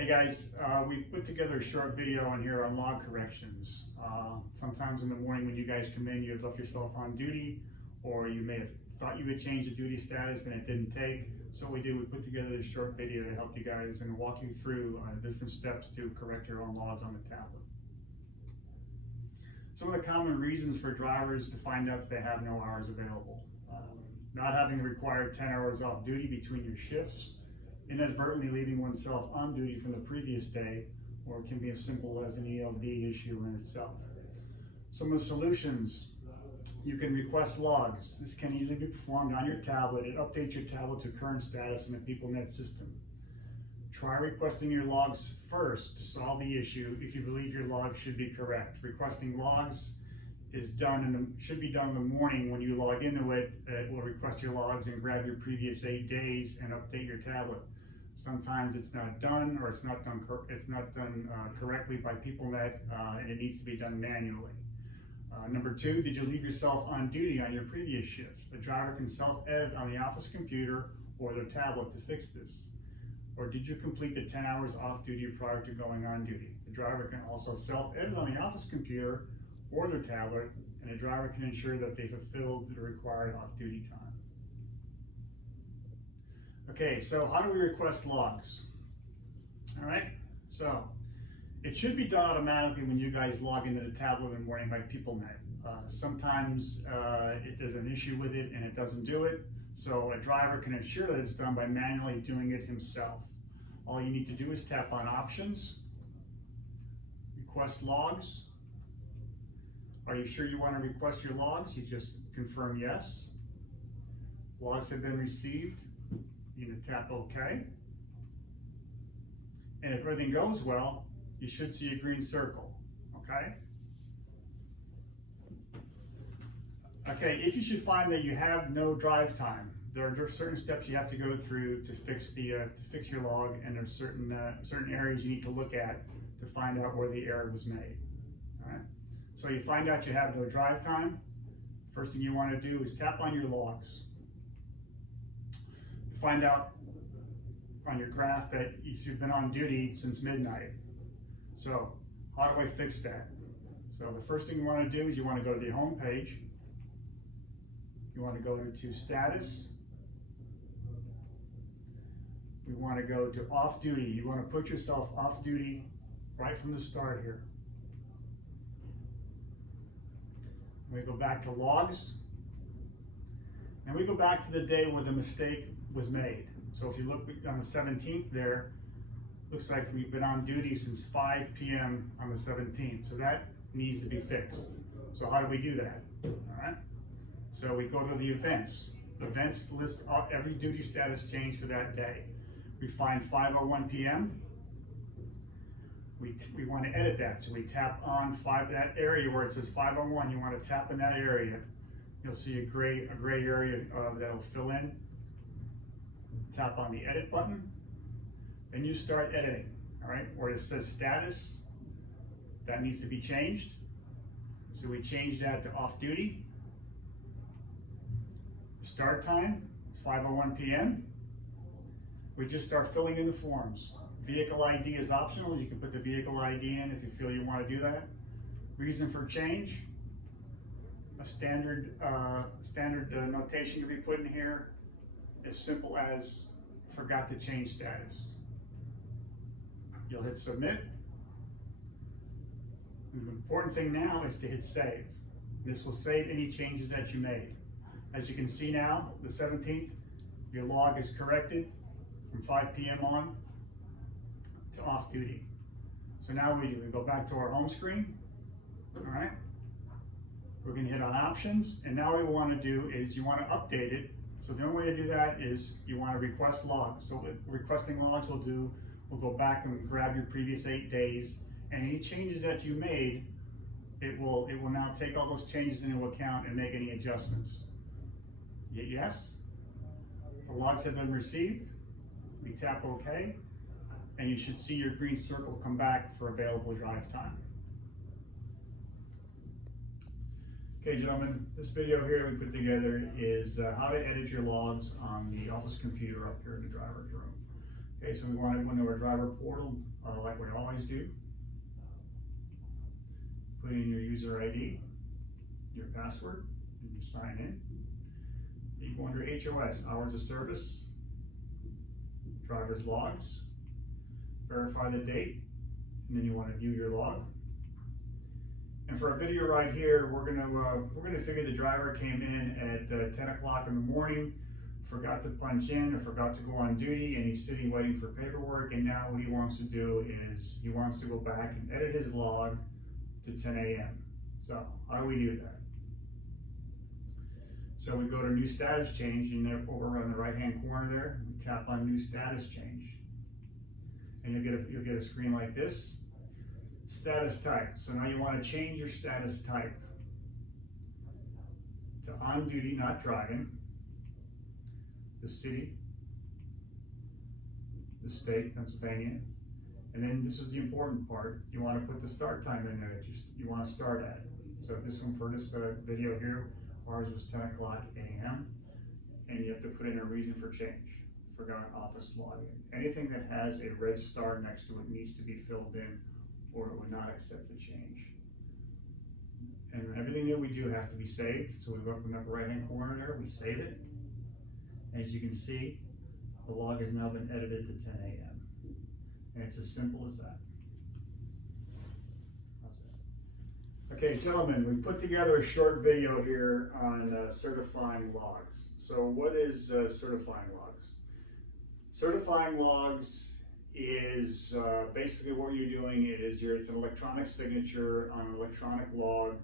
Hey guys, we put together a short video on here on log corrections. Sometimes in the morning when you guys come in, you've left yourself on duty, or you may have thought you would change the duty status and it didn't take. So what we do, we put together this short video to help you guys and walk you through different steps to correct your own logs on the tablet. Some of the common reasons for drivers to find out that they have no hours available. Not having the required 10 hours off duty between your shifts, inadvertently leaving oneself on duty from the previous day, or it can be as simple as an ELD issue in itself. Some of the solutions: you can request logs. This can easily be performed on your tablet. It updates your tablet to current status in the PeopleNet system. Try requesting your logs first to solve the issue if you believe your log should be correct. Requesting logs is should be done in the morning when you log into it. It will request your logs and grab your previous 8 days and update your tablet. Sometimes it's not done, or it's not done correctly by PeopleNet, and it needs to be done manually. Number 2, did you leave yourself on duty on your previous shift? The driver can self-edit on the office computer or their tablet to fix this. Or did you complete the 10 hours off duty prior to going on duty? The driver can also self-edit on the office computer or their tablet, and the driver can ensure that they fulfilled the required off-duty time. Okay, so how do we request logs? All right, so it should be done automatically when you guys log into the tablet in the morning by PeopleNet. Sometimes there's an issue with it and it doesn't do it, so a driver can ensure that it's done by manually doing it himself. All you need to do is tap on Options, Request Logs. Are you sure you want to request your logs? You just confirm yes. Logs have been received. You need to tap OK. And if everything goes well, you should see a green circle, okay? Okay, if you should find that you have no drive time, there are certain steps you have to go through to fix your log, and there's certain areas you need to look at to find out where the error was made, all right? So you find out you have no drive time. First thing you want to do is tap on your logs. You find out on your graph that you've been on duty since midnight. So how do I fix that? So the first thing you want to do is you want to go to the home page. You want to go into status. We want to go to off duty. You want to put yourself off duty right from the start here. We go back to logs, and we go back to the day where the mistake was made. So if you look on the 17th there, looks like we've been on duty since 5 p.m. on the 17th, so that needs to be fixed. So how do we do that? All right. So we go to the events. The events list every duty status change for that day. We find 5:01 p.m. We want to edit that, so we tap on that area where it says 5:01. You want to tap in that area. You'll see a gray area that'll fill in. Tap on the edit button. Then you start editing, all right? Where it says status, that needs to be changed. So we change that to off duty. Start time, it's 5:01 p.m. We just start filling in the forms. Vehicle ID is optional. You can put the vehicle ID in if you feel you want to do that. Reason for change, a standard notation can be put in here, as simple as forgot to change status. You'll hit submit. The important thing now is to hit save. This will save any changes that you made. As you can see now, the 17th, your log is corrected from 5 p.m. on to off duty. So now we go back to our home screen, all right? We're gonna hit on options, and now what we wanna do is you wanna update it. So the only way to do that is you wanna request logs. So what requesting logs will do, we'll go back and grab your previous 8 days, and any changes that you made, it will now take all those changes into account and make any adjustments. Yes, the logs have been received. We tap OK, and you should see your green circle come back for available drive time. Okay, gentlemen, this video here we put together is how to edit your logs on the office computer up here in the driver's room. Okay, so we want to go into our driver portal like we always do. Put in your user ID, your password, and you sign in. You go under HOS, hours of service, driver's logs, verify the date, and then you want to view your log. And for our video right here, we're gonna figure the driver came in at 10 o'clock in the morning, forgot to punch in or forgot to go on duty, and he's sitting waiting for paperwork. And now what he wants to do is he wants to go back and edit his log to 10 a.m. So how do we do that? So we go to new status change, and there over on the right hand corner there, we tap on new status change, and you'll get a screen like this. Status type. So now you want to change your status type to on duty, not driving, the city, the state, Pennsylvania, and then this is the important part. You want to put the start time in there that you want to start at. So this one, for this video here, ours was 10 o'clock a.m. and you have to put in a reason for change. Forgot office login. Anything that has a red star next to it needs to be filled in, or it would not accept the change. And everything that we do has to be saved. So we go up in the upper right hand corner there, we save it. As you can see, the log has now been edited to 10 a.m. And it's as simple as that. Okay, gentlemen, we put together a short video here on certifying logs. So what is certifying logs? Certifying logs is basically what you're doing is it's an electronic signature on an electronic log,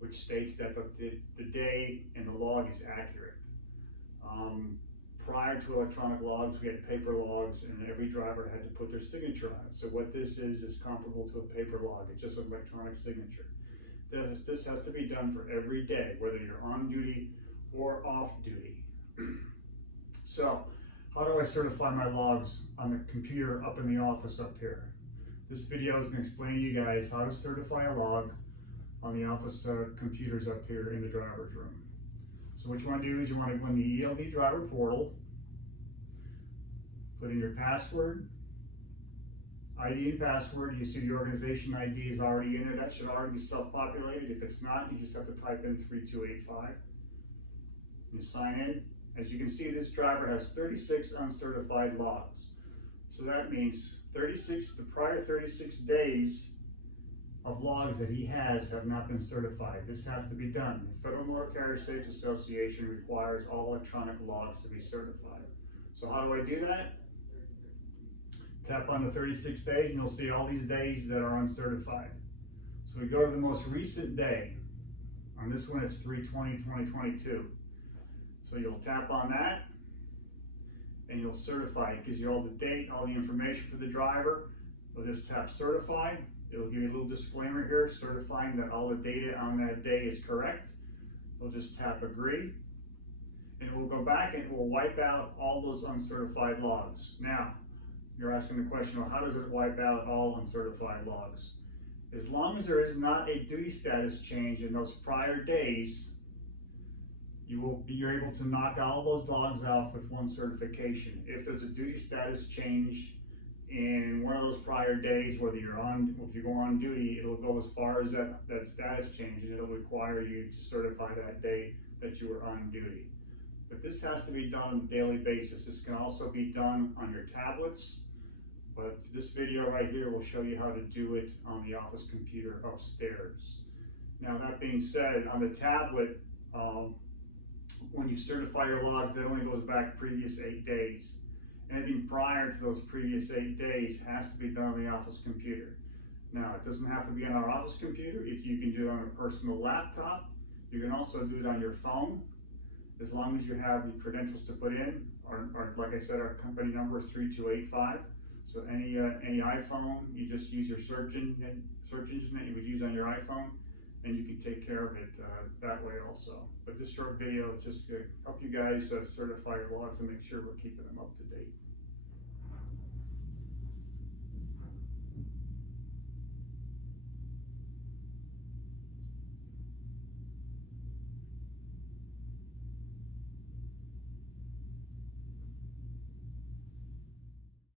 which states that the day in the log is accurate. Prior to electronic logs, we had paper logs, and every driver had to put their signature on it. So what this is comparable to a paper log. It's just an electronic signature. This has to be done for every day, whether you're on duty or off duty. So how do I certify my logs on the computer up in the office up here? This video is going to explain to you guys how to certify a log on the office computers up here in the driver's room. So what you want to do is you want to go in the ELD driver portal, put in your password, ID and password. You see the organization ID is already in there. That should already be self-populated. If it's not, you just have to type in 3285. You sign in. As you can see, this driver has 36 uncertified logs. So that means the prior 36 days of logs that he has have not been certified. This has to be done. The Federal Motor Carrier Safety Association requires all electronic logs to be certified. So how do I do that? Tap on the 36 days and you'll see all these days that are uncertified. So we go to the most recent day. On this one it's 3/20/2022. So you'll tap on that and you'll certify. It gives you all the date, all the information for the driver. So just tap certify. It'll give you a little disclaimer here certifying that all the data on that day is correct. We'll just tap agree. And we'll go back and it will wipe out all those uncertified logs. Now, you're asking the question, well, how does it wipe out all uncertified logs? As long as there is not a duty status change in those prior days, you're able to knock all those logs off with one certification. If there's a duty status change in one of those prior days, if you go on duty, it'll go as far as that status change, and it'll require you to certify that day that you were on duty. But this has to be done on a daily basis. This can also be done on your tablets, but this video right here will show you how to do it on the office computer upstairs. Now that being said, on the tablet, when you certify your logs, that only goes back previous 8 days. Anything prior to those previous 8 days has to be done on the office computer. Now, it doesn't have to be on our office computer. You can do it on a personal laptop. You can also do it on your phone, as long as you have the credentials to put in. Or like I said, our company number is 3285. So any iPhone, you just use your search engine that you would use on your iPhone, and you can take care of it that way also. But this short video is just to help you guys certify your logs and make sure we're keeping them up to date.